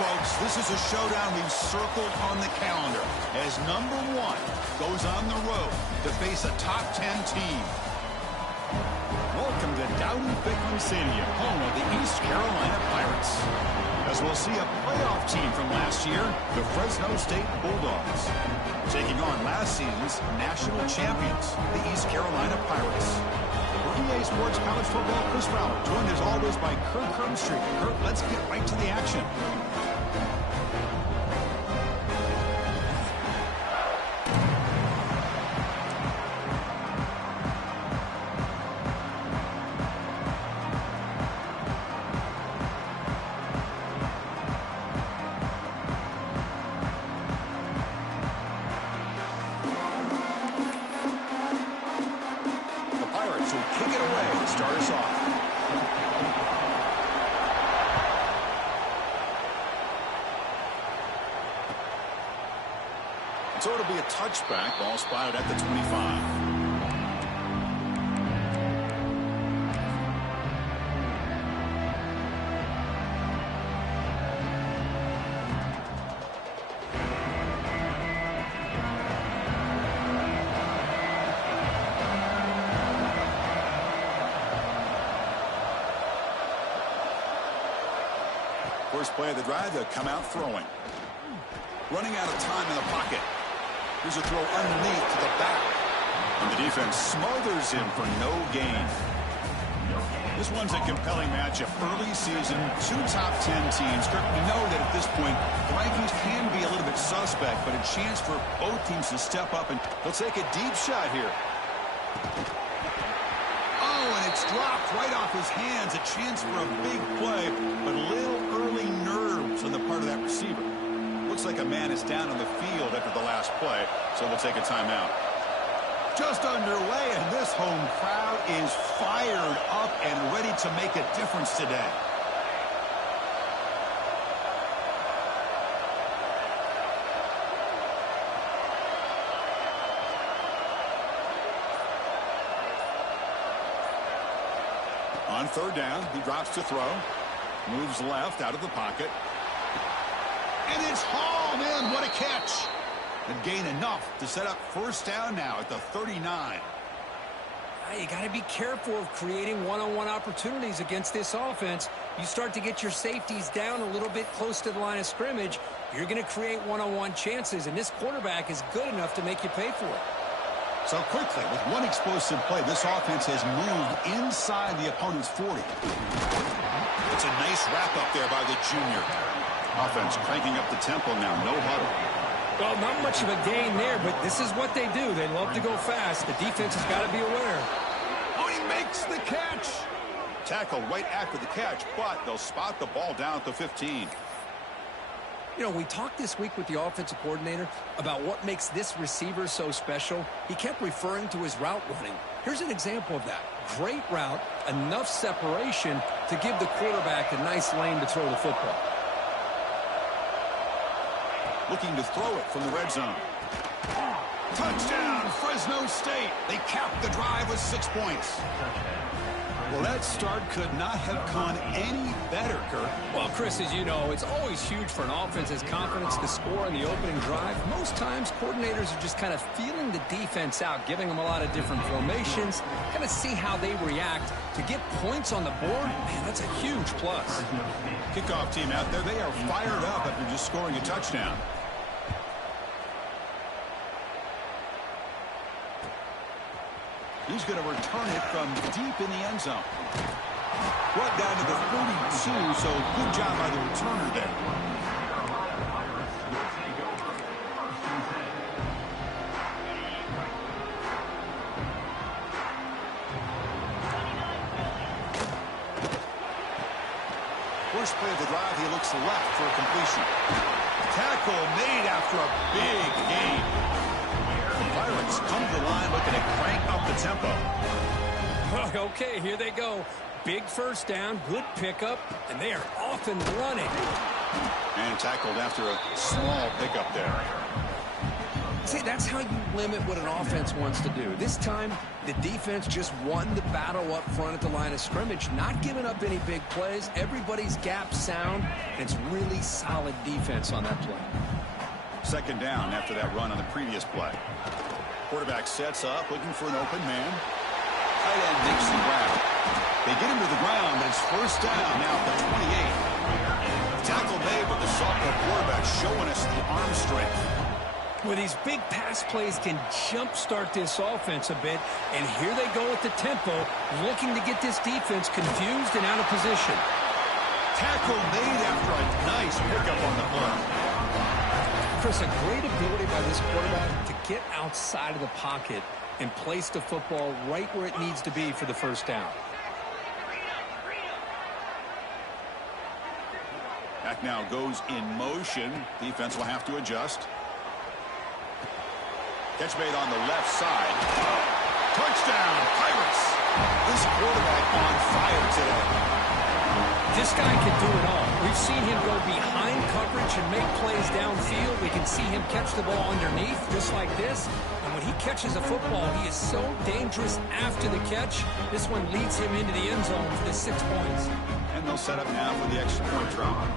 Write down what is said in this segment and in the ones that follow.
folks. This is a showdown we've circled on the calendar as number 1 goes on the road to face a top 10 team. Welcome to Dowdy-Ficklen Stadium, home of the East Carolina Pirates. As we'll see a playoff team from last year, the Fresno State Bulldogs, taking on last season's national champions, the East Carolina Pirates. For EA Sports College Football, Chris Fowler, joined as always by Kurt Krumstreet. Kurt, let's get right to the action. So it'll be a touchback, ball spotted at the 25. First play of the drive, they'll come out throwing. Running out of time in the pocket. Here's a throw underneath to the back. And the defense smothers him for no gain. This one's a compelling matchup. Early season, 2 top 10 teams. Kirk, we know that at this point, the rankings can be a little bit suspect, but a chance for both teams to step up, and they'll take a deep shot here. Oh, and it's dropped right off his hands. A chance for a big play, but a little early nerves on the part of that receiver. Looks like a man is down on the field after the last play, so they'll take a timeout. Just underway, and this home crowd is fired up and ready to make a difference today. On third down, he drops to throw, moves left out of the pocket. And it's hauled in. What a catch. And gain enough to set up first down now at the 39. You got to be careful of creating one-on-one opportunities against this offense. You start to get your safeties down a little bit close to the line of scrimmage, you're going to create one-on-one chances, and this quarterback is good enough to make you pay for it. So quickly, with one explosive play, this offense has moved inside the opponent's 40. It's a nice wrap up there by the junior. Offense cranking up the tempo now, no huddle. Well, not much of a gain there, but this is what they do. They love to go fast. The defense has got to be aware. Oh, he makes the catch. Tackle right after the catch, but they'll spot the ball down at the 15. You know, we talked this week with the offensive coordinator about what makes this receiver so special. He kept referring to his route running. Here's an example of that. Great route, enough separation to give the quarterback a nice lane to throw the football. Looking to throw it from the red zone. Touchdown, Fresno State. They capped the drive with 6 points. Well, that start could not have gone any better, Kurt. Well, Chris, as you know, it's always huge for an offense's confidence to score in the opening drive. Most times, coordinators are just kind of feeling the defense out, giving them a lot of different formations, kind of see how they react. To get points on the board, man, that's a huge plus. Kickoff team out there, they are fired up after just scoring a touchdown. He's going to return it from deep in the end zone. Brought down to the 42, so good job by the returner there. First play of the drive, he looks left for a completion. Tackle made after a big gain. The Pirates come to the line looking to crank up the tempo. Okay, here they go. Big first down, good pickup, and they are off and running. And tackled after a small pickup there. See, that's how you limit what an offense wants to do. This time, the defense just won the battle up front at the line of scrimmage, not giving up any big plays. Everybody's gap sound, and it's really solid defense on that play. Second down after that run on the previous play. Quarterback sets up, looking for an open man. Tight end makes the grab. They get him to the ground, but it's first down now at the 28. Tackle made, but the sophomore quarterback showing us the arm strength. Well, these big pass plays can jumpstart this offense a bit, and here they go at the tempo, looking to get this defense confused and out of position. Tackle made after a nice pickup on the play. Chris, a great ability by this quarterback to get outside of the pocket and place the football right where it needs to be for the first down. Back now goes in motion. Defense will have to adjust. Catch made on the left side. Touchdown, Pirates. This quarterback on fire today. This guy can do it all. We've seen him go behind coverage and make plays downfield. We can see him catch the ball underneath, just like this. And when he catches a football, he is so dangerous after the catch. This one leads him into the end zone for the 6 points. And they'll set up now for the extra point try.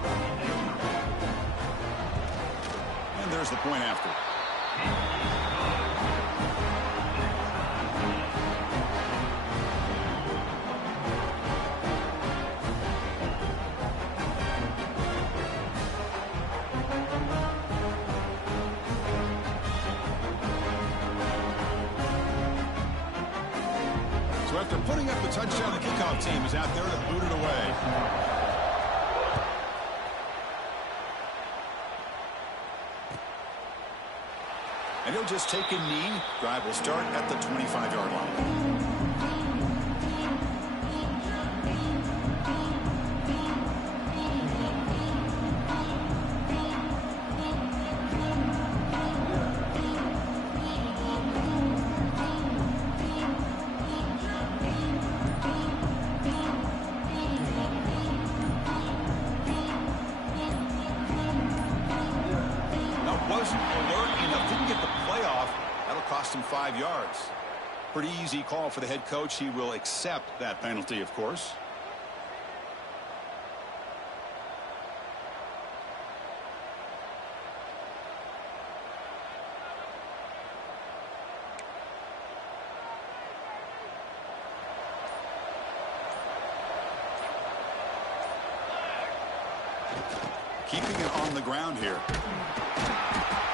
And there's the point after. So after putting up the touchdown, the kickoff team is out there to boot it away. And he'll just take a knee. Drive will start at the 25-yard line. Wasn't alert enough, didn't get the playoff. That'll cost him 5 yards. Pretty easy call for the head coach. He will accept that penalty, of course. Keeping it on the ground here.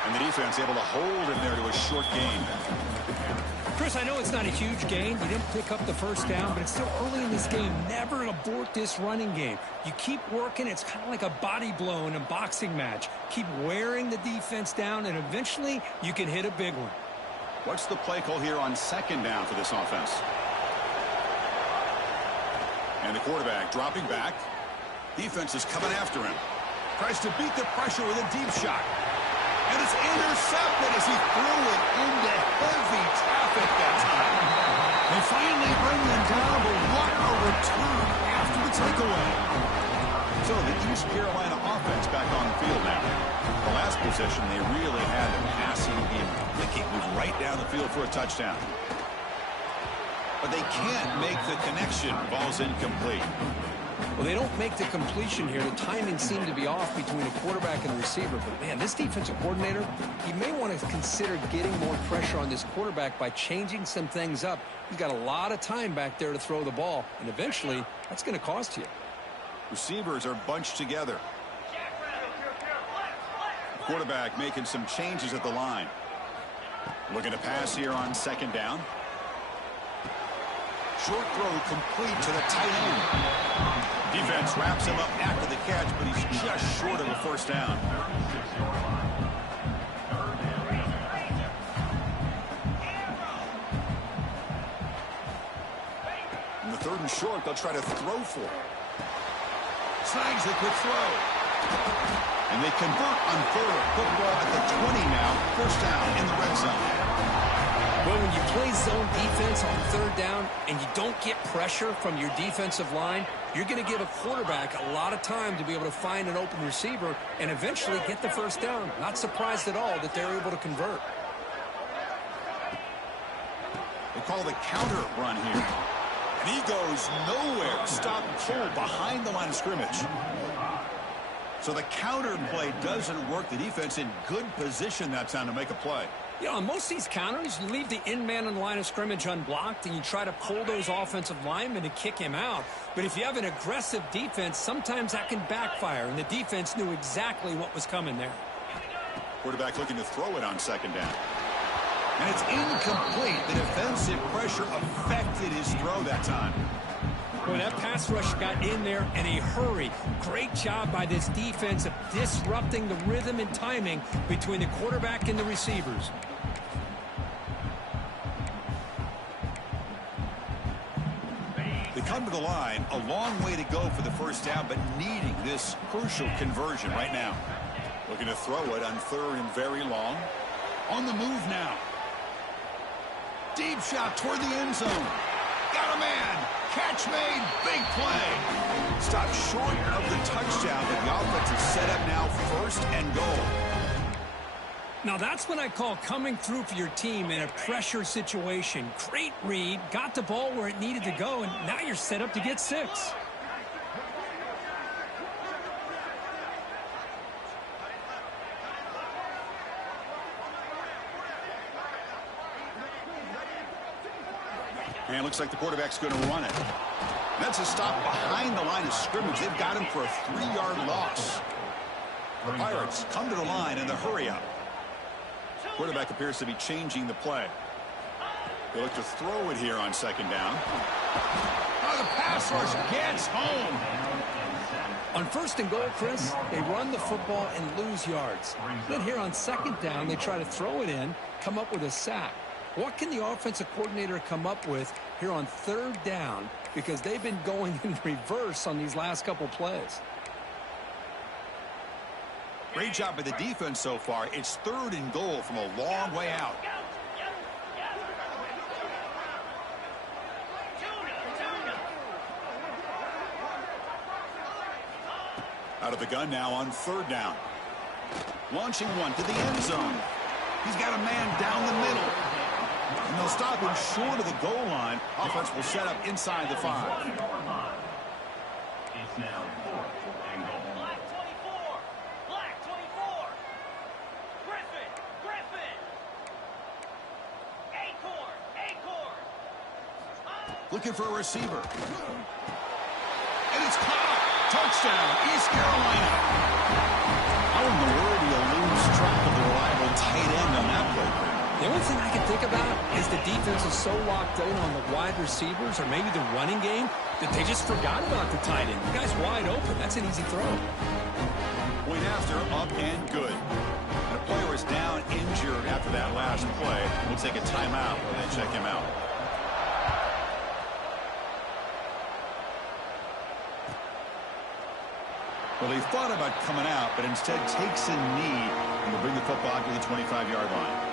And the defense able to hold him there to a short gain. Chris, I know it's not a huge gain. You didn't pick up the first down, but it's still early in this game. Never abort this running game. You keep working. It's kind of like a body blow in a boxing match. Keep wearing the defense down, and eventually you can hit a big one. What's the play call here on second down for this offense? And the quarterback dropping back. Defense is coming after him. Tries to beat the pressure with a deep shot. And it's intercepted as he threw it into heavy traffic that time. They finally bring them down, but what a return after the takeaway. So the East Carolina offense back on the field now. The last possession, they really had the passing in. The kick was right down the field for a touchdown. But they can't make the connection. Ball's incomplete. Well, they don't make the completion here. The timing seemed to be off between a quarterback and a receiver. But, man, this defensive coordinator, he may want to consider getting more pressure on this quarterback by changing some things up. He's got a lot of time back there to throw the ball, and eventually that's going to cost you. Receivers are bunched together. Quarterback making some changes at the line. Looking to pass here on second down. Short throw complete to the tight end. Defense wraps him up after the catch, but he's just short of a first down. In the third and short, they'll try to throw for it. Snags the quick throw. And they convert on third. Football at the 20 now. First down in the red zone. Well, when you play zone defense on third down and you don't get pressure from your defensive line, you're going to give a quarterback a lot of time to be able to find an open receiver and eventually get the first down. Not surprised at all that they're able to convert. call the counter run here. And he goes nowhere. Stop cold behind the line of scrimmage. So the counter play doesn't work. The defense in good position that time to make a play. You know, on most of these counters, you leave the in man on the line of scrimmage unblocked, and you try to pull those offensive linemen and kick him out. But if you have an aggressive defense, sometimes that can backfire, and the defense knew exactly what was coming there. Quarterback looking to throw it on second down. And it's incomplete. The defensive pressure affected his throw that time. Boy, that pass rush got in there in a hurry. Great job by this defense of disrupting the rhythm and timing between the quarterback and the receivers. They come to the line, a long way to go for the first down, but needing this crucial conversion right now. Looking to throw it on third and very long. On the move now. Deep shot toward the end zone. Got a man. Catch made. Big play. Stopped short of the touchdown, but the offense is set up now first and goal. Now that's what I call coming through for your team in a pressure situation. Great read, got the ball where it needed to go, and now you're set up to get 6. And it looks like the quarterback's going to run it. That's a stop behind the line of scrimmage. They've got him for a 3-yard loss. The Pirates come to the line in the hurry-up. Quarterback appears to be changing the play. They look to throw it here on second down. Oh, the pass rush gets home. On first and goal, Chris, they run the football and lose yards. Then here on second down, they try to throw it in, come up with a sack. What can the offensive coordinator come up with here on third down? Because they've been going in reverse on these last couple plays. Great job by the defense so far. It's third and goal from a long way out. Out of the gun now on third down. Launching one to the end zone. He's got a man down the middle. And they'll stop him short of the goal line. Offense will set up inside the 5. It's now 4th and goal. Black 24. Black 24. Griffin. Acorn. Looking for a receiver. And it's caught. Touchdown, East Carolina. How in the world do you lose track of the reliable tight end on that play? The only thing I can think about is the defense is so locked in on the wide receivers or maybe the running game that they just forgot about the tight end. The guy's wide open. That's an easy throw. Point after, up and good. And a player is down injured after that last play. We'll take a timeout and then check him out. Well, they thought about coming out, but instead takes a knee and will bring the football to the 25-yard line.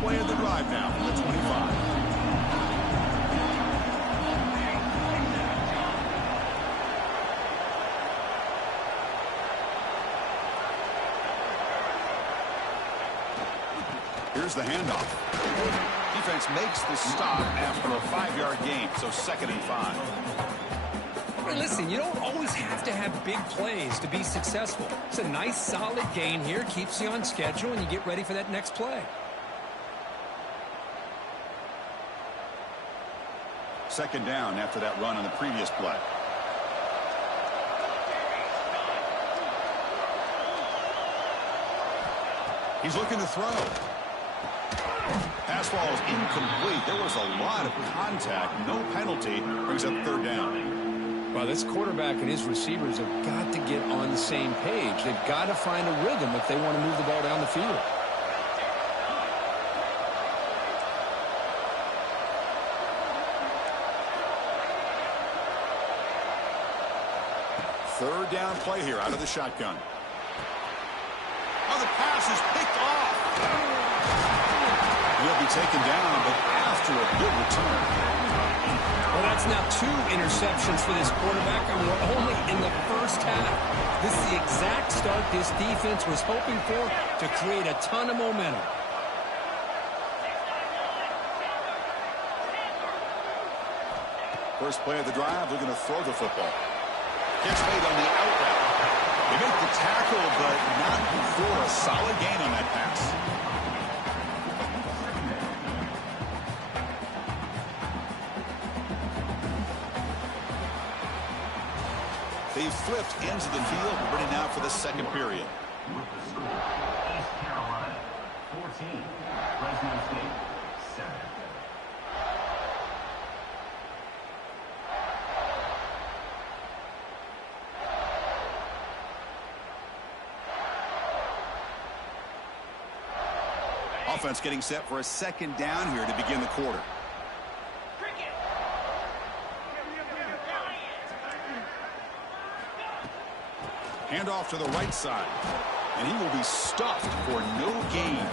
Play of the drive now from the 25. Here's the handoff. Defense makes the stop after a 5-yard gain, so 2nd and 5. Hey, listen, you don't always have to have big plays to be successful. It's a nice, solid gain here, keeps you on schedule, and you get ready for that next play. Second down after that run on the previous play. He's looking to throw. Pass ball is incomplete. There was a lot of contact. No penalty. Brings up third down. Well, this quarterback and his receivers have got to get on the same page. They've got to find a rhythm if they want to move the ball down the field. Third down play here out of the shotgun. Oh, the pass is picked off. He'll be taken down, but after a good return. Well, that's now 2 interceptions for this quarterback, and we're only in the first half. This is the exact start this defense was hoping for to create a ton of momentum. First play of the drive, they're going to throw the football. Gets made on the out route. They make the tackle, but not for a solid gain on that pass. They've flipped into the field, ready now for the second period. With the score, East Carolina 14, Fresno State 7. Offense getting set for a second down here to begin the quarter. Handoff to the right side, and he will be stuffed for no gain.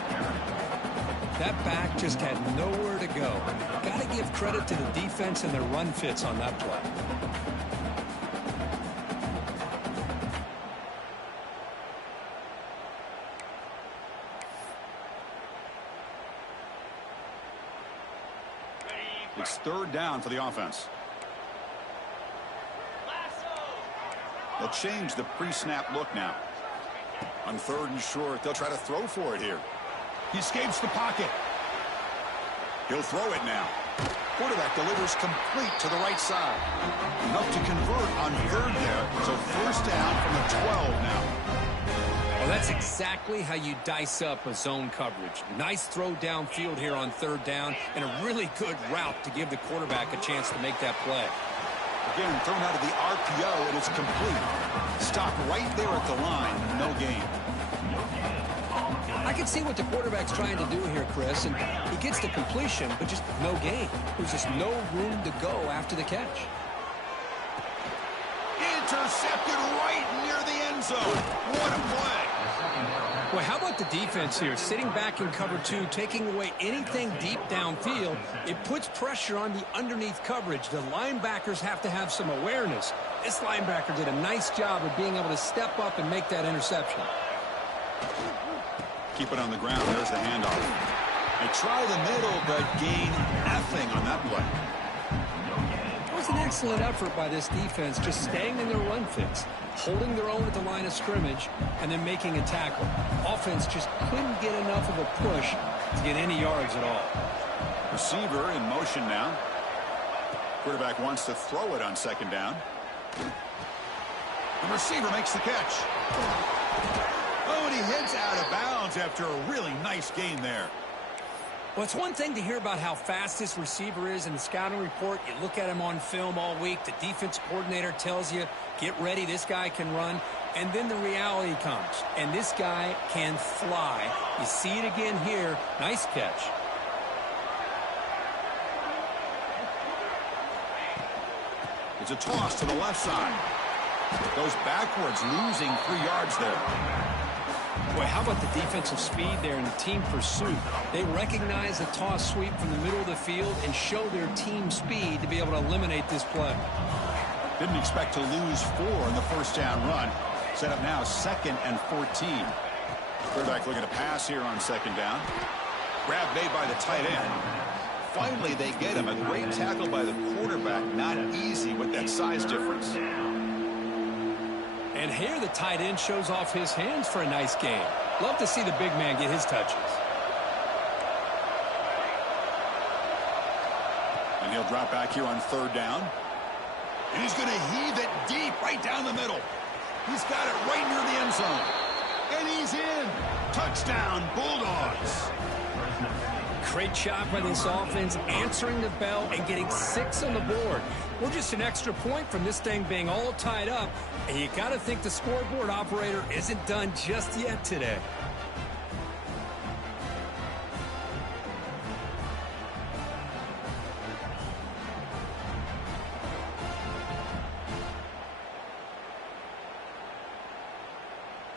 That back just had nowhere to go. Got to give credit to the defense and their run fits on that play. It's third down for the offense. They'll change the pre-snap look now. On third and short, they'll try to throw for it here. He escapes the pocket. He'll throw it now. Quarterback delivers complete to the right side. Enough to convert on third there. So first down from the 12 now. Well, that's exactly how you dice up a zone coverage. Nice throw downfield here on third down, and a really good route to give the quarterback a chance to make that play. Again, thrown out of the RPO, and it's complete. Stop right there at the line. No gain. I can see what the quarterback's trying to do here, Chris, and he gets the completion, but just no gain. There's just no room to go after the catch. Intercepted right near the end zone. What a play. Well, how about the defense here? Sitting back in cover 2, taking away anything deep downfield. It puts pressure on the underneath coverage. The linebackers have to have some awareness. This linebacker did a nice job of being able to step up and make that interception. Keep it on the ground. There's the handoff. They try the middle, but gain nothing on that play. It was an excellent effort by this defense, just staying in their run fits, holding their own at the line of scrimmage, and then making a tackle. Offense just couldn't get enough of a push to get any yards at all. Receiver in motion now. Quarterback wants to throw it on second down. The receiver makes the catch. Oh, and he heads out of bounds after a really nice gain there. Well, it's one thing to hear about how fast this receiver is in the scouting report. You look at him on film all week. The defense coordinator tells you, get ready, this guy can run. And then the reality comes, and this guy can fly. You see it again here. Nice catch. It's a toss to the left side. Goes backwards, losing 3 yards there. Boy, how about the defensive speed there and the team pursuit? They recognize the toss sweep from the middle of the field and show their team speed to be able to eliminate this play. Didn't expect to lose 4 in the first down run. Set up now 2nd and 14. Quarterback looking to pass here on second down. Grab made by the tight end. Finally, they get him. A great tackle by the quarterback. Not easy with that size difference. And here the tight end shows off his hands for a nice game. Love to see the big man get his touches. And he'll drop back here on third down. And he's going to heave it deep right down the middle. He's got it right near the end zone. And he's in. Touchdown, Bulldogs. Great job by this offense, answering the bell and getting 6 on the board. We're just an extra point from this thing being all tied up, and you got to think the scoreboard operator isn't done just yet today.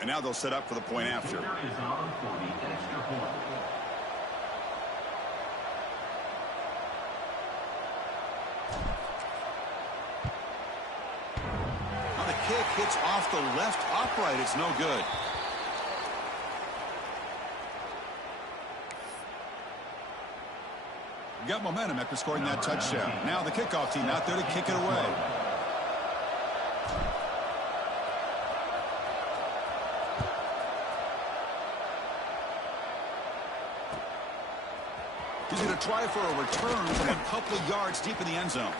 now they'll set up for the point after. Is on for the extra point. Now the kick hits off the left upright. It's no good. Got momentum after scoring that touchdown. Now the kickoff team out there to kick it away. He's going to try for a return from a couple of yards deep in the end zone.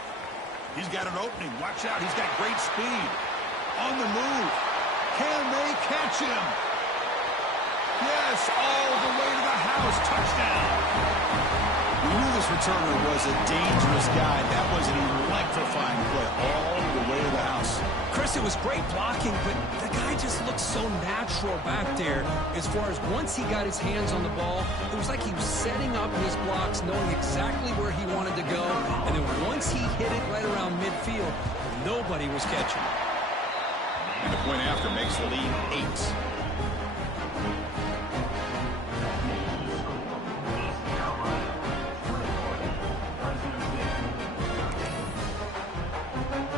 He's got an opening. Watch out. He's got great speed. On the move. Can they catch him? Yes, all the way to the house. Touchdown. We knew this returner was a dangerous guy. That was an electrifying play all the way to the house. Chris, it was great blocking, but the guy just looked so natural back there. As far as once he got his hands on the ball, it was like he was setting up his blocks, knowing exactly where he wanted to go. And then once he hit it right around midfield, nobody was catching. And the point after makes the lead 8.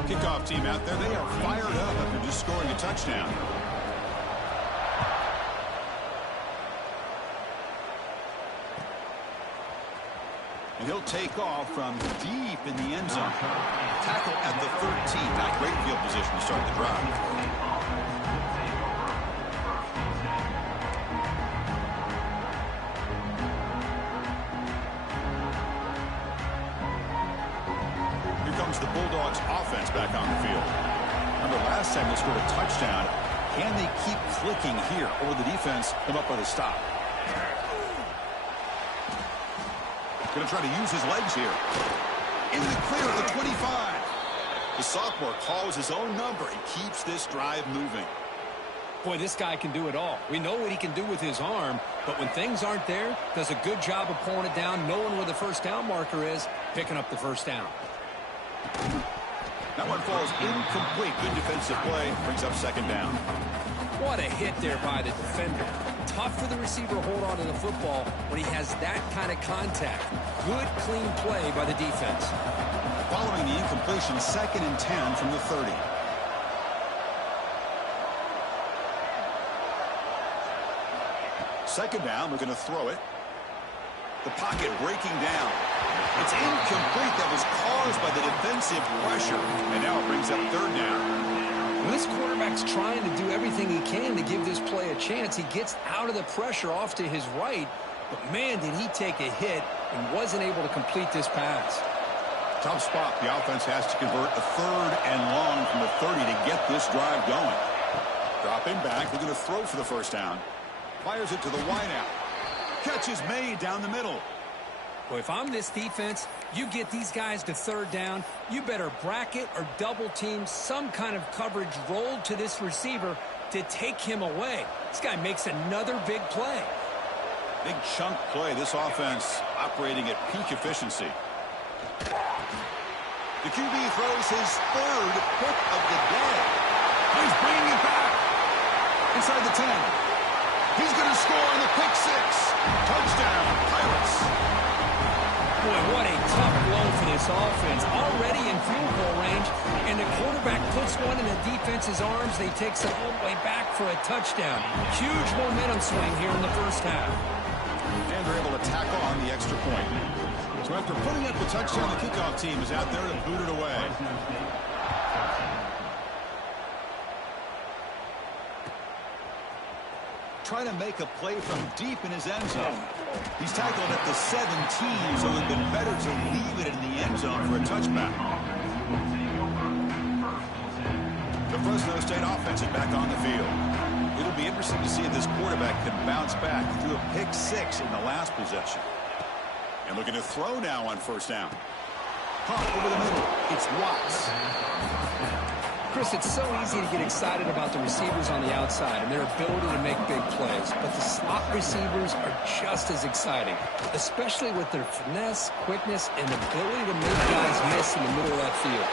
Kickoff team out there, they are fired up after just scoring a touchdown. And he'll take off from deep in the end zone. Tackle at the 13. Not great field position to start the drive. The Bulldogs offense back on the field. Remember last time they scored a touchdown. Can they keep clicking here, or will the defense come up with a stop? Going to try to use his legs here. In the clear at the 25. The sophomore calls his own number. He keeps this drive moving. Boy, this guy can do it all. We know what he can do with his arm, but when things aren't there, does a good job of pulling it down, knowing where the first down marker is, picking up the first down. That one falls incomplete. Good defensive play. Brings up second down. What a hit there by the defender. Tough for the receiver to hold on to the football when he has that kind of contact. Good, clean play by the defense. Following the incompletion, 2nd and 10 from the 30. Second down, we're going to throw it. The pocket breaking down. It's incomplete. That was caused by the defensive pressure. And now it brings up 3rd down. When this quarterback's trying to do everything he can to give this play a chance, he gets out of the pressure off to his right. But, man, did he take a hit and wasn't able to complete this pass. Tough spot. The offense has to convert a 3rd and long from the 30 to get this drive going. Dropping back. We're going to throw for the first down. Fires it to the wideout. Catch is made down the middle. Well, if I'm this defense, you get these guys to 3rd down, you better bracket or double team some kind of coverage rolled to this receiver to take him away. This guy makes another big play. Big chunk play. This offense operating at peak efficiency. The QB throws his 3rd pick of the day. He's bringing it back. Inside the 10. He's going to score on the pick 6. Touchdown, Pirates. Boy, what a tough blow for this offense. Already in field goal range, and the quarterback puts one in the defense's arms. They takes it all the way back for a touchdown. Huge momentum swing here in the first half. And they're able to tack on the extra point. So after putting up the touchdown, the kickoff team is out there to boot it away. Trying to make a play from deep in his end zone. He's tackled at the 17, so it would have been better to leave it in the end zone for a touchback. The Fresno State offense is back on the field. It'll be interesting to see if this quarterback can bounce back through a pick 6 in the last possession. And looking to throw now on first down. Pump over the middle. It's Watts. Chris, it's so easy to get excited about the receivers on the outside and their ability to make big plays, but the slot receivers are just as exciting, especially with their finesse, quickness, and ability to make guys miss in the middle of that field.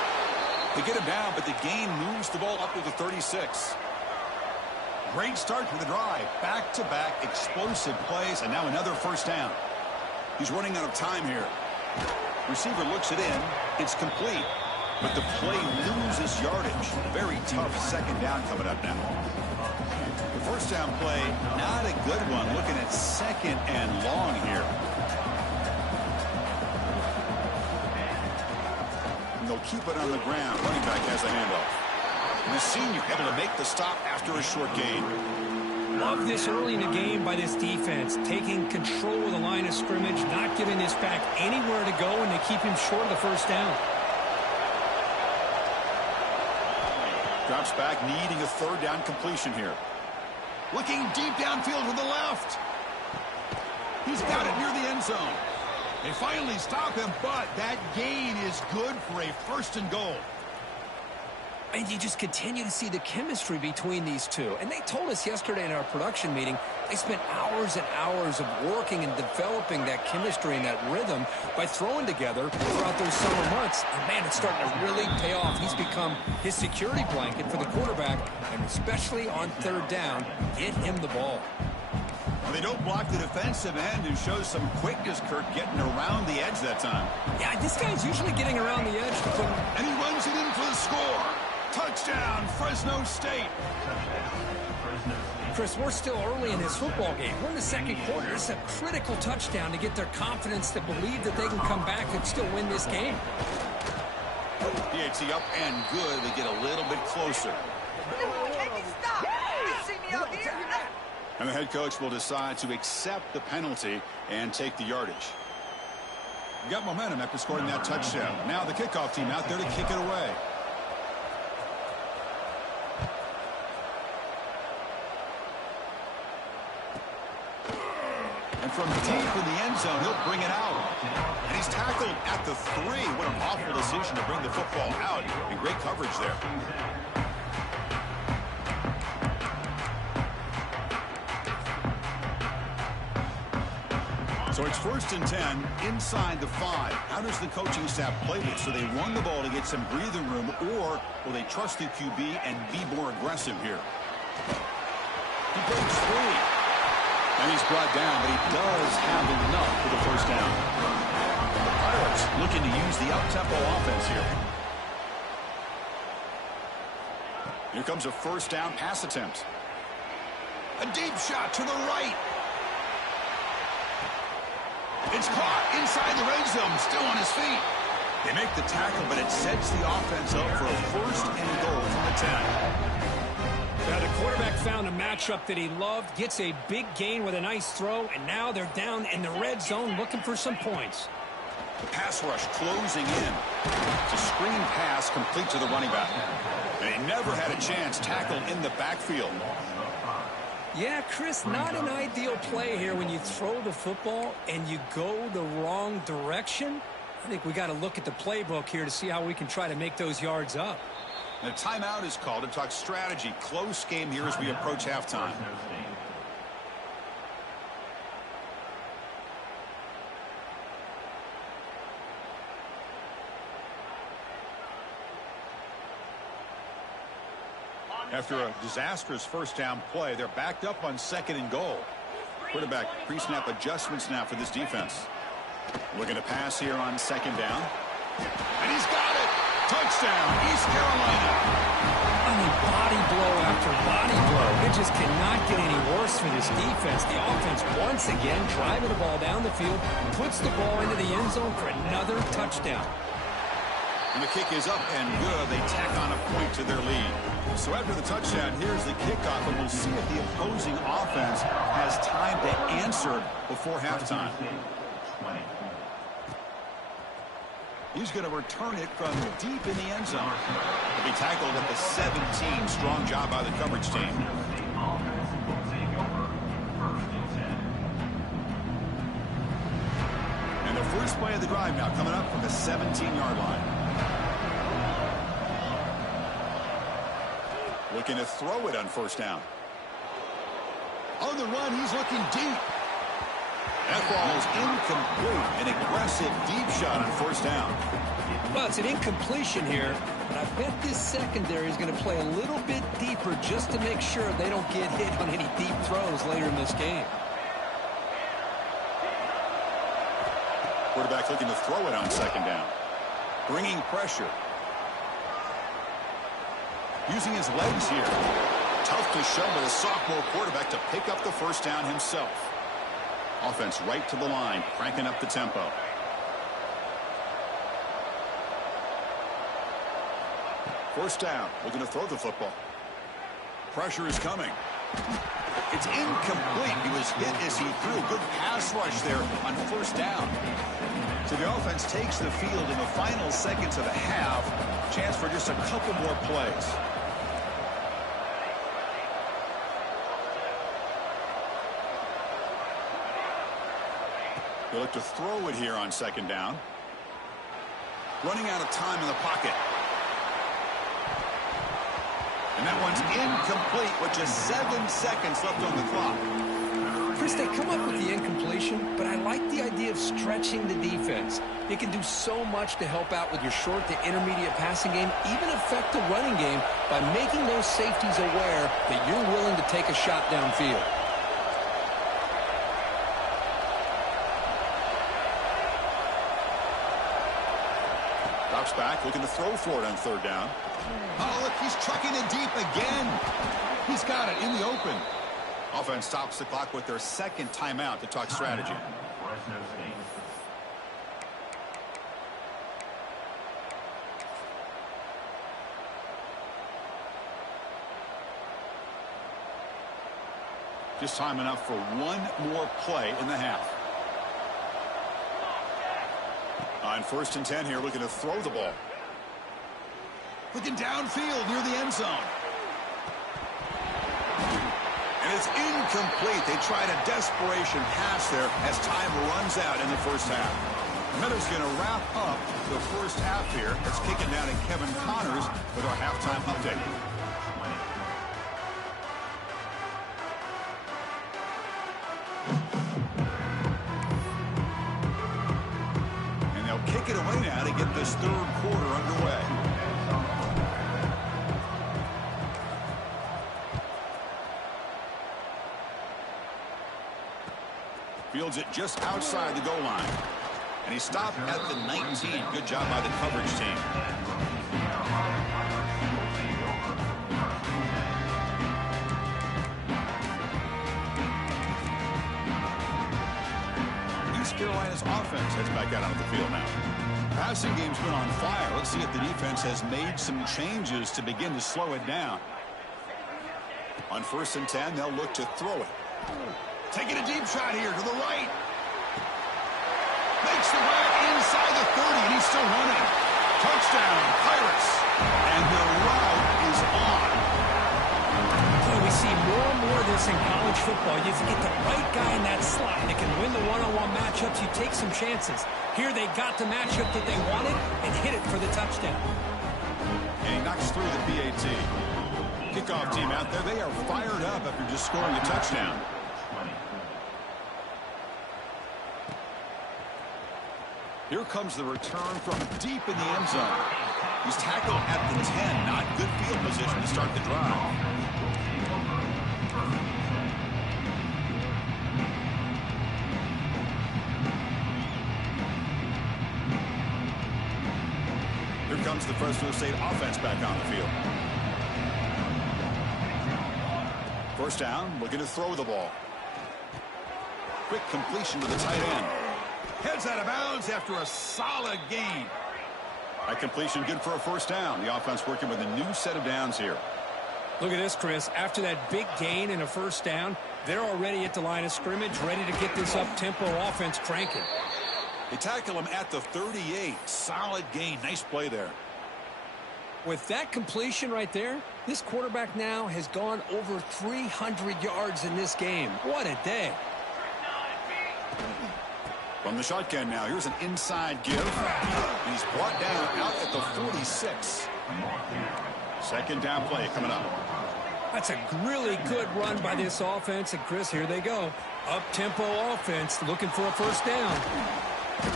They get him down, but the gain moves the ball up to the 36. Great start to the drive. Back-to-back explosive plays, and now another first down. He's running out of time here. Receiver looks it in. It's complete. But the play loses yardage. Very tough second down coming up now. The first down play, not a good one. Looking at second and long here. And they'll keep it on the ground. Running back has a handoff. And the senior able to make the stop after a short gain. Love this early in the game by this defense. Taking control of the line of scrimmage, not giving this back anywhere to go, and they keep him short of the first down. Drops back, needing a third down completion here. Looking deep downfield to the left. He's got it near the end zone. They finally stop him, but that gain is good for a first and goal. And you just continue to see the chemistry between these two. And they told us yesterday in our production meeting, they spent hours and hours of working and developing that chemistry and that rhythm by throwing together throughout those summer months. And, man, it's starting to really pay off. He's become his security blanket for the quarterback, and especially on third down, get him the ball. Well, they don't block the defensive end and show some quickness, Kirk, getting around the edge that time. Yeah, this guy's usually getting around the edge to put him. And he runs it in for the score. Touchdown, Fresno State. Chris, we're still early in this football game. We're in the second quarter. It's a critical touchdown to get their confidence to believe that they can come back and still win this game. DHC up and good. They get a little bit closer. And the head coach will decide to accept the penalty and take the yardage. You got momentum after scoring that touchdown. Now the kickoff team out there to kick it away. And from deep in the end zone, he'll bring it out. And he's tackled at the 3. What an awful decision to bring the football out. And great coverage there. So it's 1st and 10 inside the 5. How does the coaching staff play this? So they run the ball to get some breathing room, or will they trust the QB and be more aggressive here? He breaks free. And he's brought down, but he does have enough for the first down. The Pirates looking to use the up-tempo offense here. Here comes a first down pass attempt. A deep shot to the right. It's caught inside the red zone, still on his feet. They make the tackle, but it sets the offense up for a first and goal from the 10. Now the quarterback found a matchup that he loved, gets a big gain with a nice throw, and now they're down in the red zone looking for some points. The pass rush closing in. It's a screen pass complete to the running back. And he never had a chance tackled in the backfield. Yeah, Chris, not an ideal play here when you throw the football and you go the wrong direction. I think we got to look at the playbook here to see how we can try to make those yards up. And a timeout is called to talk strategy. Close game here as we approach halftime. After a disastrous first down play, they're backed up on 2nd and goal. Quarterback pre-snap adjustments now for this defense. Looking to pass here on 2nd down. And he's got it! Touchdown, East Carolina! I mean, body blow after body blow. It just cannot get any worse for this defense. The offense once again driving the ball down the field, puts the ball into the end zone for another touchdown. And the kick is up and good. They tack on a point to their lead. So after the touchdown, here's the kickoff, and we'll see if the opposing offense has time to answer before halftime. He's going to return it from deep in the end zone. He'll be tackled at the 17. Strong job by the coverage team. And the first play of the drive now coming up from the 17-yard line. Looking to throw it on first down. On the run, he's looking deep. That ball is incomplete. An aggressive deep shot on first down. Well, it's an incompletion here, but I bet this secondary is going to play a little bit deeper just to make sure they don't get hit on any deep throws later in this game. Quarterback looking to throw it on second down. Bringing pressure. Using his legs here. Tough to show with a sophomore quarterback to pick up the first down himself. Offense right to the line, cranking up the tempo. First down, looking to throw the football. Pressure is coming. It's incomplete. He was hit as he threw. Good pass rush there on first down. So the offense takes the field in the final seconds of the half. Chance for just a couple more plays. They look to throw it here on second down. Running out of time in the pocket. And that one's incomplete with just 7 seconds left on the clock. Chris, they come up with the incompletion, but I like the idea of stretching the defense. It can do so much to help out with your short to intermediate passing game, even affect the running game by making those safeties aware that you're willing to take a shot downfield. Drops back, looking to throw for it on third down. Oh, look, he's trucking it deep again. He's got it in the open. Offense stops the clock with their second timeout to talk strategy. Fresno State. Just time enough for one more play in the half. On 1st and 10 here, looking to throw the ball. Looking downfield near the end zone. And it's incomplete. They tried a desperation pass there as time runs out in the first half. Miller's going to wrap up the first half here. Let's kick it down to Kevin Connors with our halftime update. And they'll kick it away now to get this third quarter underway. Fields it just outside the goal line. And he stopped at the 19. Good job by the coverage team. East Carolina's offense heads back out onto the field now. Passing game's been on fire. Let's see if the defense has made some changes to begin to slow it down. On 1st and 10, they'll look to throw it. Taking a deep shot here to the right. Makes the grab inside the 30, and he's still running. Touchdown, Pirates. And the route is on. Boy, we see more and more of this in college football. You get the right guy in that slot that can win the one-on-one matchups. You take some chances. Here they got the matchup that they wanted and hit it for the touchdown. And he knocks through the PAT. Kickoff team out there. They are fired up after just scoring a touchdown. Here comes the return from deep in the end zone. He's tackled at the 10. Not good field position to start the drive. Here comes the Fresno State offense back on the field. First down, looking to throw the ball. Quick completion to the tight end. Heads out of bounds after a solid gain. That completion good for a first down. The offense working with a new set of downs here. Look at this, Chris. After that big gain and a first down, they're already at the line of scrimmage, ready to get this up-tempo offense cranking. They tackle him at the 38. Solid gain. Nice play there. With that completion right there, this quarterback now has gone over 300 yards in this game. What a day. From the shotgun now, here's an inside give. He's brought down out at the 46. Second down play coming up. That's a really good run by this offense. And, Chris, here they go. Up-tempo offense looking for a first down.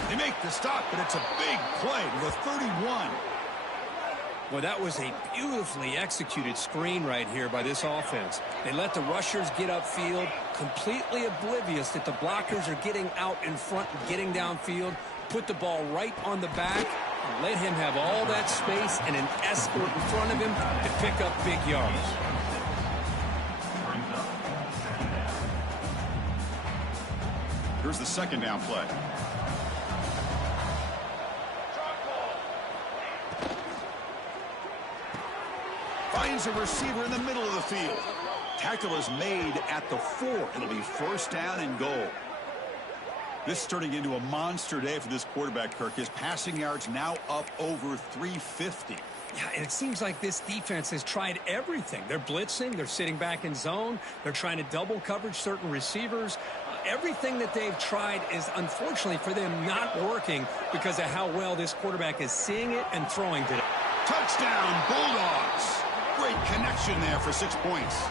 They make the stop, but it's a big play to the 31. Well, that was a beautifully executed screen right here by this offense. They let the rushers get upfield, completely oblivious that the blockers are getting out in front and getting downfield, put the ball right on the back, and let him have all that space and an escort in front of him to pick up big yards. Here's the second down play. Finds a receiver in the middle of the field. Tackle is made at the 4. It'll be first down and goal. This is turning into a monster day for this quarterback, Kirk. His passing yards now up over 350. Yeah, and it seems like this defense has tried everything. They're blitzing. They're sitting back in zone. They're trying to double coverage certain receivers. Everything that they've tried is, unfortunately for them, not working because of how well this quarterback is seeing it and throwing today. Touchdown, Bulldogs. Great connection there for 6 points.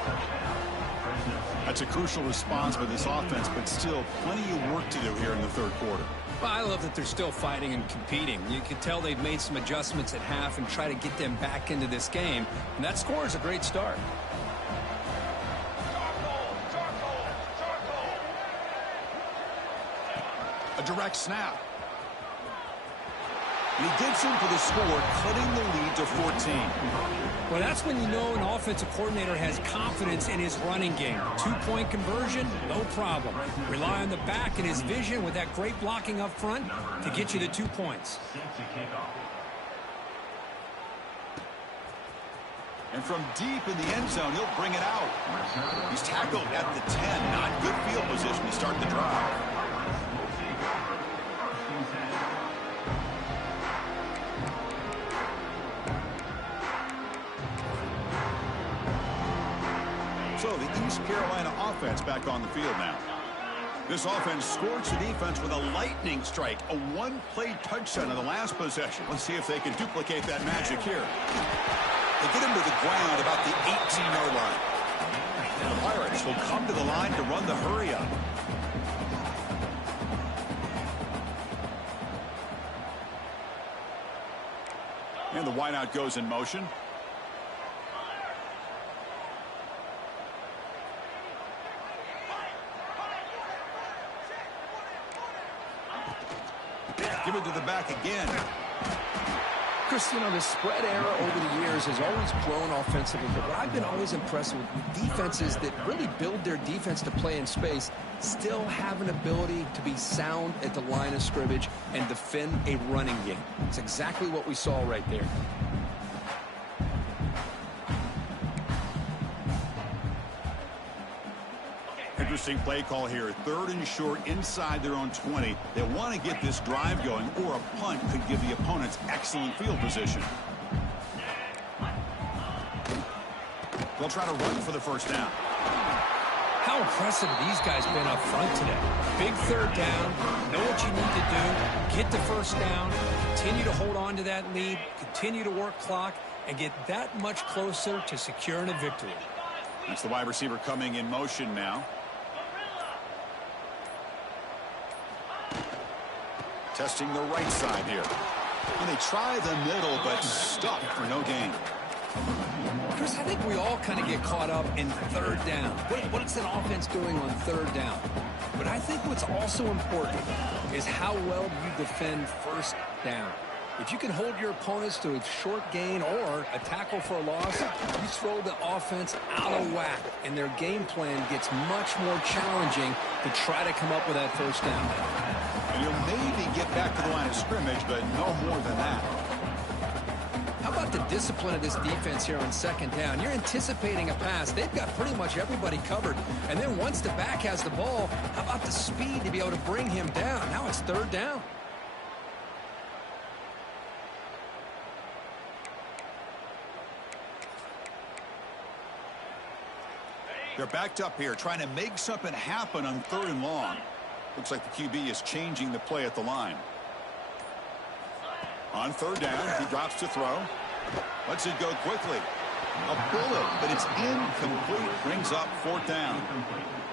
That's a crucial response by this offense, but still plenty of work to do here in the third quarter. Well, I love that they're still fighting and competing. You can tell they've made some adjustments at half and try to get them back into this game. And that score is a great start. A direct snap. And he gets in for the score, cutting the lead to 14. Well, that's when you know an offensive coordinator has confidence in his running game. 2-point conversion, no problem. Rely on the back and his vision with that great blocking up front to get you the 2 points. And from deep in the end zone, he'll bring it out. He's tackled at the 10. Not good field position to start the drive. So the East Carolina offense back on the field now. This offense scorched the defense with a lightning strike, a one-play touchdown in the last possession. Let's see if they can duplicate that magic here. They get him to the ground about the 18-yard line. The Pirates will come to the line to run the hurry-up. And the wideout goes in motion. Give it to the back again. Chris, you know, the spread era over the years has always grown offensively, but what I've been always impressed with defenses that really build their defense to play in space still have an ability to be sound at the line of scrimmage and defend a running game. It's exactly what we saw right there. Interesting play call here. 3rd and short inside their own 20. They want to get this drive going, or a punt could give the opponents excellent field position. They'll try to run for the first down. How impressive have these guys been up front today? Big 3rd down, know what you need to do, get the first down, continue to hold on to that lead, continue to work clock, and get that much closer to securing a victory. That's the wide receiver coming in motion now. Testing the right side here. And they try the middle, but stuck for no gain. Chris, I think we all kind of get caught up in 3rd down. What's an offense doing on 3rd down? But I think what's also important is how well you defend 1st down. If you can hold your opponents to a short gain or a tackle for a loss, you throw the offense out of whack, and their game plan gets much more challenging to try to come up with that 1st down. And you'll maybe get back to the line of scrimmage, but no more than that. How about the discipline of this defense here on 2nd down? You're anticipating a pass. They've got pretty much everybody covered. And then once the back has the ball, how about the speed to be able to bring him down? Now it's 3rd down. They're backed up here, trying to make something happen on 3rd and long. Looks like the QB is changing the play at the line. On 3rd down, he drops to throw. Lets it go quickly. A bullet, but it's incomplete. Brings up fourth down.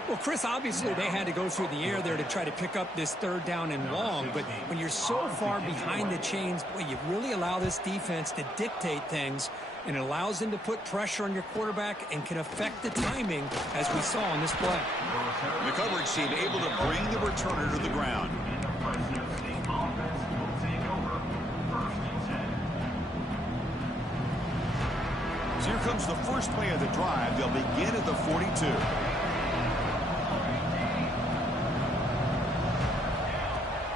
Well, Chris, obviously they had to go through the air there to try to pick up this third down and long, but when you're so far behind the chains, boy, you really allow this defense to dictate things, and it allows them to put pressure on your quarterback and can affect the timing, as we saw on this play. The coverage team able to bring the returner to the ground. So here comes the first play of the drive. They'll begin at the 42.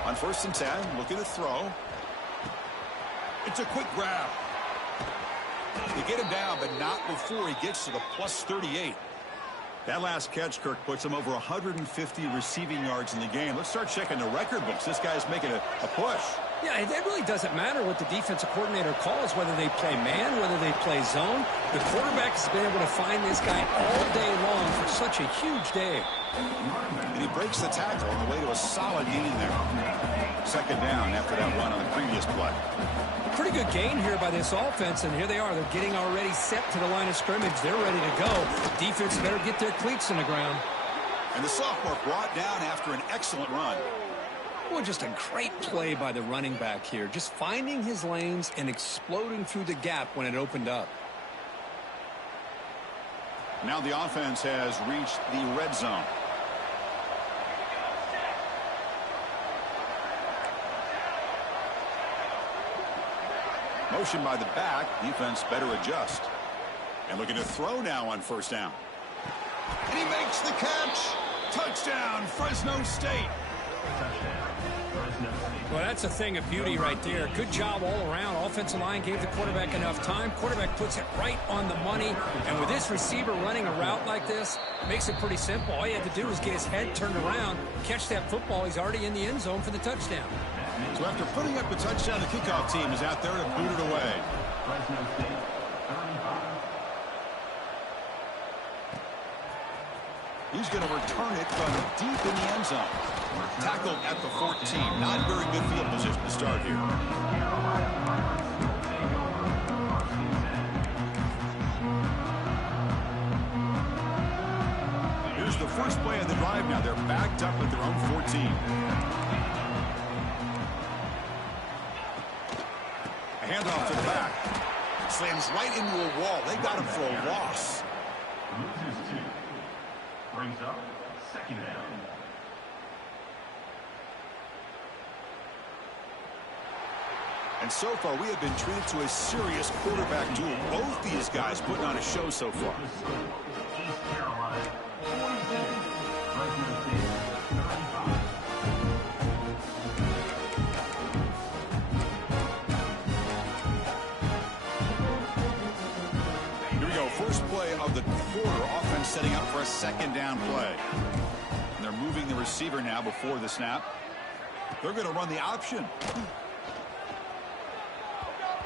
On 1st and 10, looking to throw. It's a quick grab. They get him down, but not before he gets to the plus 38. That last catch, Kirk, puts him over 150 receiving yards in the game. Let's start checking the record books. This guy's making a push. Yeah, it really doesn't matter what the defensive coordinator calls, whether they play man, whether they play zone. The quarterback has been able to find this guy all day long for such a huge day. And he breaks the tackle on the way to a solid gain there. Second down after that run on the previous play. Pretty good gain here by this offense, and here they are. They're getting already set to the line of scrimmage. They're ready to go. Defense better get their cleats in the ground. And the sophomore brought down after an excellent run. Well, just a great play by the running back here. Just finding his lanes and exploding through the gap when it opened up. Now the offense has reached the red zone. Motion by the back. Defense better adjust. And looking to throw now on 1st down. And he makes the catch. Touchdown, Fresno State. Well, that's a thing of beauty right there. Good job all around. Offensive line gave the quarterback enough time. Quarterback puts it right on the money. And with this receiver running a route like this, makes it pretty simple. All you have to do is get his head turned around, catch that football. He's already in the end zone for the touchdown. So after putting up the touchdown, the kickoff team is out there to boot it away. He's going to return it from deep in the end zone. Tackled at the 14. Not very good field position to start here. Here's the first play of the drive now. They're backed up at their own 14. A handoff to the back. Slams right into a wall. They got him for a loss. Losers 2. Brings up 2nd down. And so far, we have been treated to a serious quarterback duel. Both these guys putting on a show so far. East Carolina 42. Fresno State 35. Here we go. First play of the quarter. Offense setting up for a 2nd down play. And they're moving the receiver now before the snap. They're going to run the option.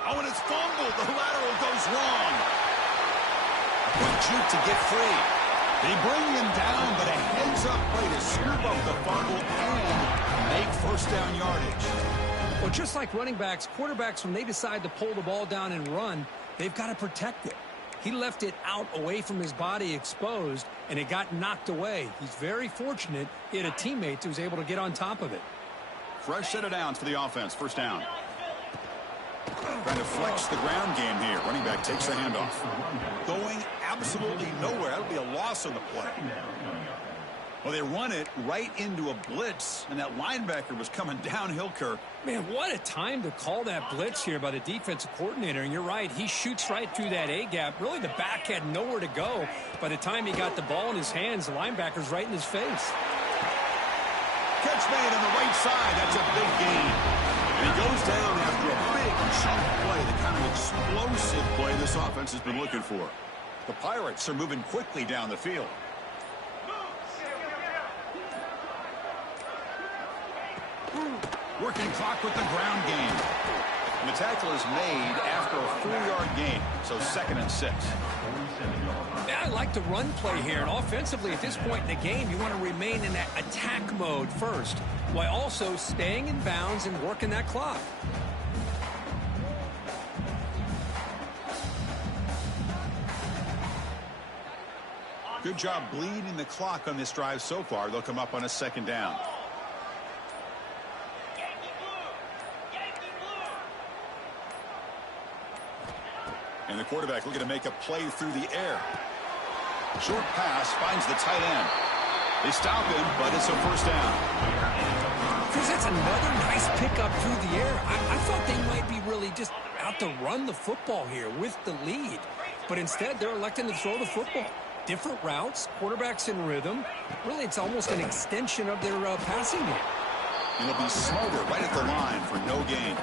Oh, and it's fumbled. The lateral goes wrong. Quick juke to get free. They bring him down, but a heads-up play to scoop up the fumble and make 1st down yardage. Well, just like running backs, quarterbacks, when they decide to pull the ball down and run, they've got to protect it. He left it out away from his body exposed, and it got knocked away. He's very fortunate he had a teammate who was able to get on top of it. Fresh set of downs for the offense. 1st down. Trying to flex the ground game here. Running back takes the handoff. Going absolutely nowhere. That'll be a loss on the play. Well, they run it right into a blitz, and that linebacker was coming downhill, Kirk. Man, what a time to call that blitz here by the defensive coordinator. And you're right, he shoots right through that A-gap. Really, the back had nowhere to go. By the time he got the ball in his hands, the linebacker's right in his face. Catch made on the right side. That's a big gain. And he goes down after a big chunk play, the kind of explosive play this offense has been looking for. The Pirates are moving quickly down the field. Working clock with the ground game. And the tackle is made after a 4-yard gain, so 2nd and 6. Yeah, I like the run play here, and offensively at this point in the game, you want to remain in that attack mode first, while also staying in bounds and working that clock. Good job bleeding the clock on this drive so far. They'll come up on a second down. Yankee blue. Yankee blue. And the quarterback looking to make a play through the air. Short pass finds the tight end. They stop him, but it's a first down. Chris, that's another nice pickup through the air. I thought they might be really just out to run the football here with the lead. But instead, they're electing to throw the football. Different routes, quarterbacks in rhythm. Really, it's almost an extension of their passing game. And it'll be Smolder right at the line for no gain.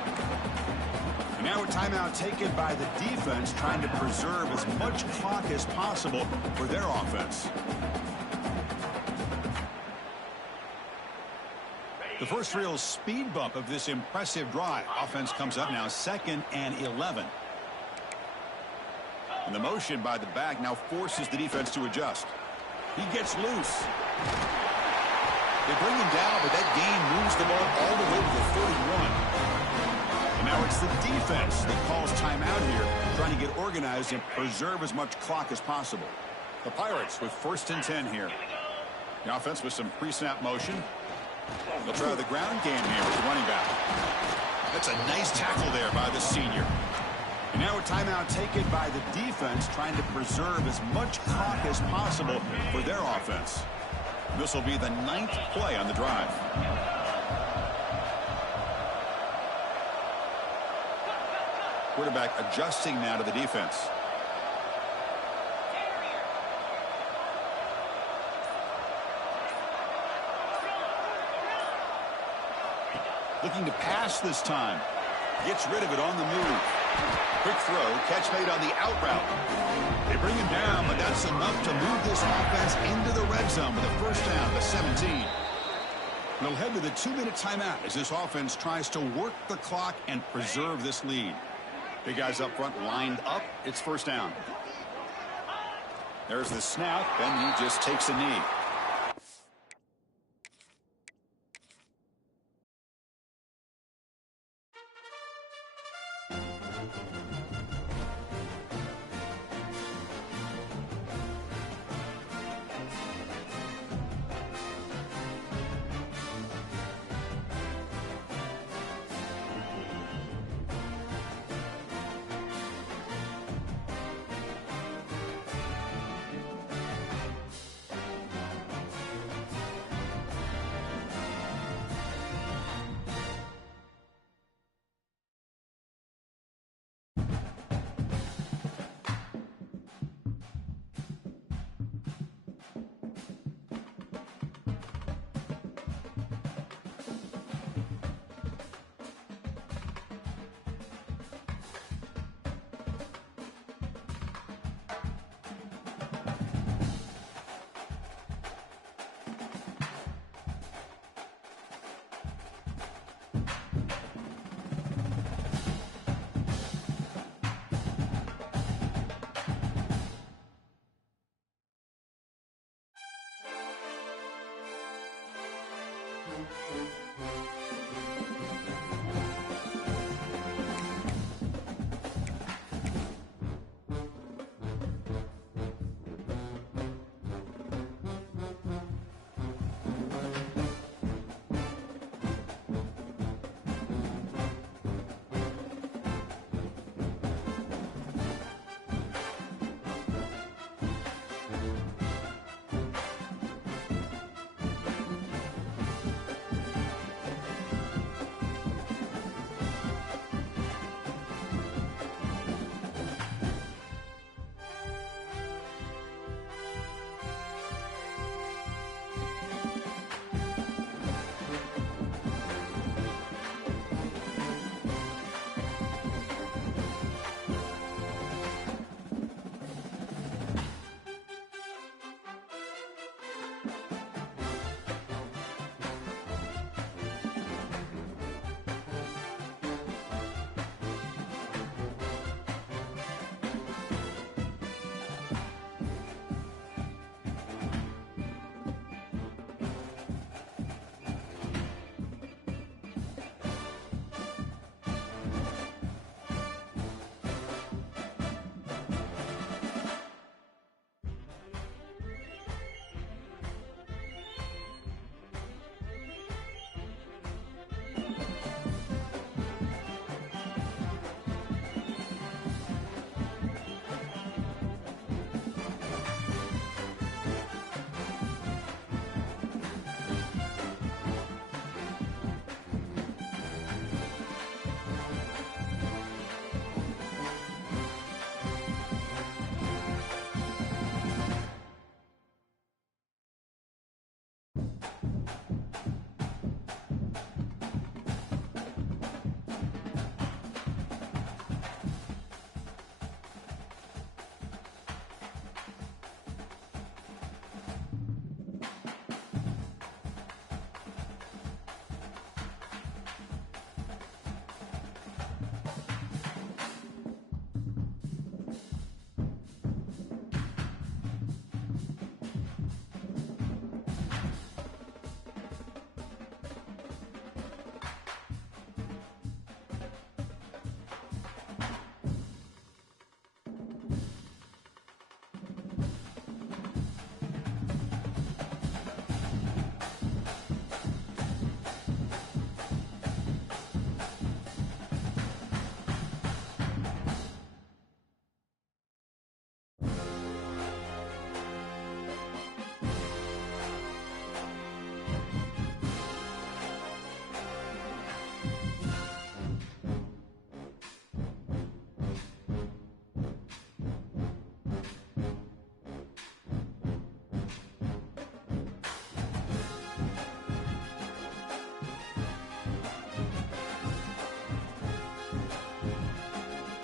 And now a timeout taken by the defense, trying to preserve as much clock as possible for their offense. The first real speed bump of this impressive drive. Offense comes up now 2nd and 11. And the motion by the back now forces the defense to adjust. He gets loose. They bring him down, but that gain moves the ball all the way to the 31. And now it's the defense that calls timeout here, trying to get organized and preserve as much clock as possible. The Pirates with 1st and 10 here. The offense with some pre-snap motion. They'll try the ground game here with the running back. That's a nice tackle there by the senior. And now a timeout taken by the defense, trying to preserve as much clock as possible for their offense. This will be the 9th play on the drive. Quarterback adjusting now to the defense. Looking to pass this time. Gets rid of it on the move. Quick throw, catch made on the out route. They bring him down, but that's enough to move this offense into the red zone with a first down to 17. They'll head to the 2-minute timeout as this offense tries to work the clock and preserve this lead. Big guys up front lined up. It's first down. There's the snap, and he just takes a knee.